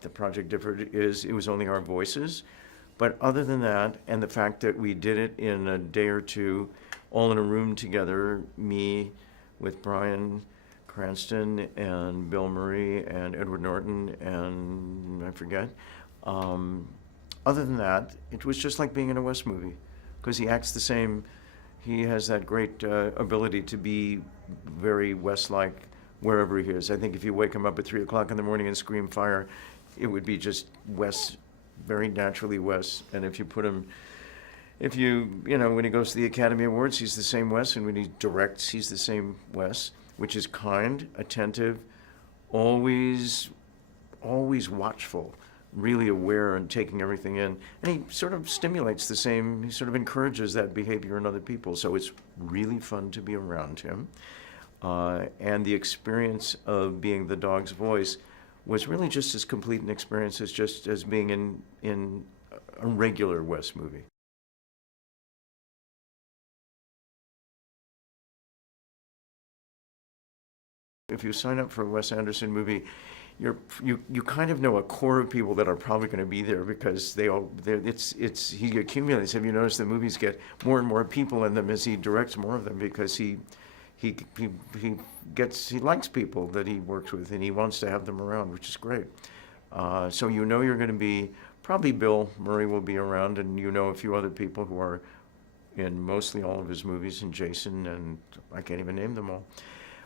the project differed is it was only our voices. But other than that, and the fact that we did it in a day or two, all in a room together, me with Bryan Cranston and Bill Murray and Edward Norton and I forget. Other than that, it was just like being in a Wes movie because he acts the same. He has that great ability to be very Wes-like wherever he is. I think if you wake him up at 3 o'clock in the morning and scream fire, it would be just Wes, very naturally Wes. And if you put him, when he goes to the Academy Awards, he's the same Wes, and when he directs, he's the same Wes, which is kind, attentive, always watchful, really aware and taking everything in. And he sort of stimulates he sort of encourages that behavior in other people. So it's really fun to be around him. And the experience of being the dog's voice was really just as complete an experience as just as being in a regular Wes movie. If you sign up for a Wes Anderson movie, you kind of know a core of people that are probably going to be there because he accumulates. Have you noticed the movies get more and more people in them as he directs more of them because he likes people that he works with and he wants to have them around, which is great. So you're going to be, probably Bill Murray will be around, and a few other people who are in mostly all of his movies, and Jason, and I can't even name them all.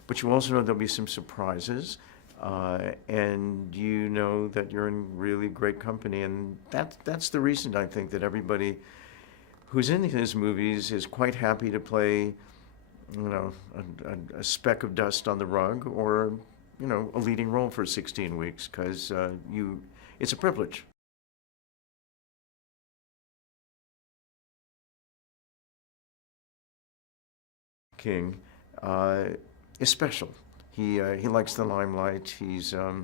But you also know there'll be some surprises, and that you're in really great company, and that's the reason I think that everybody who's in his movies is quite happy to play a speck of dust on the rug or, a leading role for 16 weeks because it's a privilege. King is special. He likes the limelight. He's a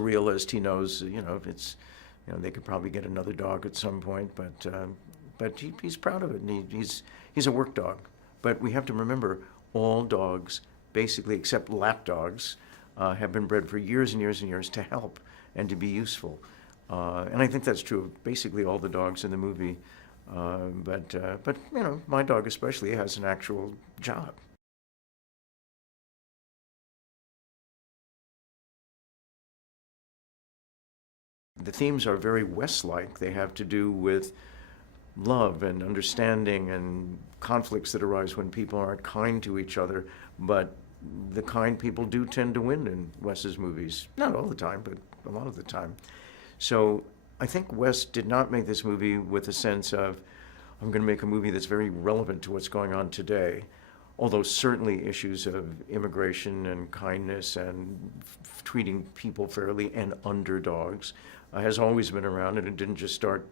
realist. He knows, they could probably get another dog at some point, but he's proud of it, and he's a work dog. But we have to remember, all dogs, basically except lap dogs, have been bred for years and years and years to help and to be useful. And I think that's true of basically all the dogs in the movie. But my dog especially has an actual job. The themes are very Wes-like. They have to do with love and understanding and conflicts that arise when people aren't kind to each other, but the kind people do tend to win in Wes's movies. Not all the time, but a lot of the time. So I think Wes did not make this movie with a sense of, I'm going to make a movie that's very relevant to what's going on today, although certainly issues of immigration and kindness and treating people fairly and underdogs has always been around, and it didn't just start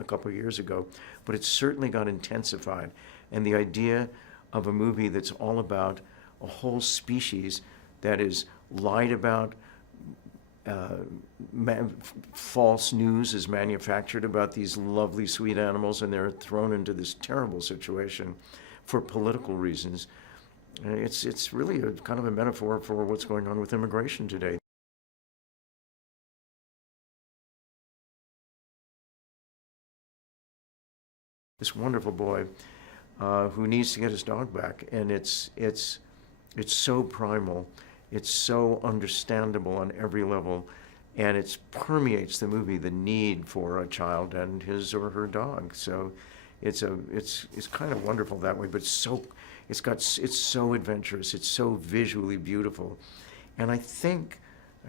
a couple of years ago, but it certainly got intensified. And the idea of a movie that's all about a whole species that is lied about, false news is manufactured about these lovely, sweet animals, and they're thrown into this terrible situation for political reasons. It's really a kind of a metaphor for what's going on with immigration today. This wonderful boy who needs to get his dog back, and it's so primal, it's so understandable on every level, and it permeates the movie, the need for a child and his or her dog. So it's kind of wonderful that way, but it's so adventurous, it's so visually beautiful, and I think,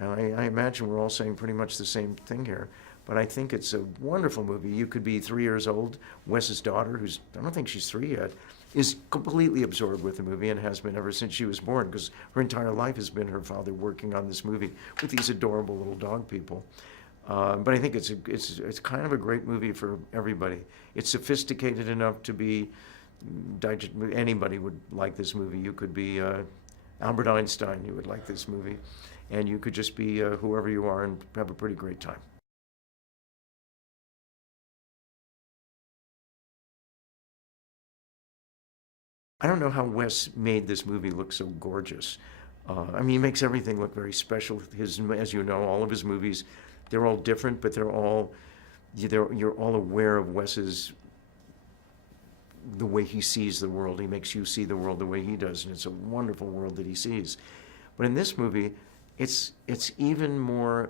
and I imagine we're all saying pretty much the same thing here. But I think it's a wonderful movie. You could be 3 years old. Wes's daughter, I don't think she's 3 yet, is completely absorbed with the movie and has been ever since she was born, because her entire life has been her father working on this movie with these adorable little dog people. But I think it's kind of a great movie for everybody. It's sophisticated enough to be, anybody would like this movie. You could be Albert Einstein, you would like this movie. And you could just be whoever you are and have a pretty great time. I don't know how Wes made this movie look so gorgeous. I mean, he makes everything look very special. As you know, all of his movies, they're all different, but you're all aware of Wes's, the way he sees the world. He makes you see the world the way he does, and it's a wonderful world that he sees. But in this movie, it's even more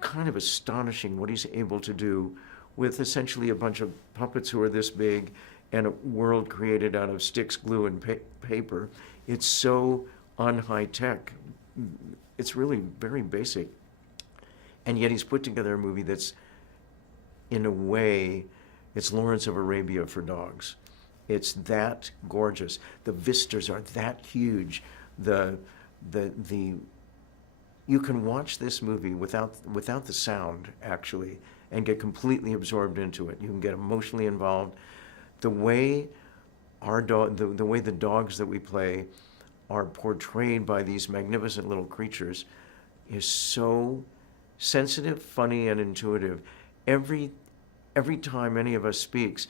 kind of astonishing what he's able to do with essentially a bunch of puppets who are this big and a world created out of sticks, glue, and paper. It's so un-high tech. It's really very basic. And yet he's put together a movie that's, in a way, it's Lawrence of Arabia for dogs. It's that gorgeous. The vistas are that huge. You can watch this movie without the sound, actually, and get completely absorbed into it. You can get emotionally involved. The way the way the dogs that we play are portrayed by these magnificent little creatures is so sensitive, funny, and intuitive. Every time any of us speaks,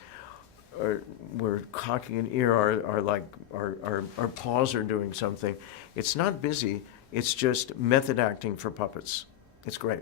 we're cocking an ear, our paws are doing something. It's not busy. It's just method acting for puppets. It's great.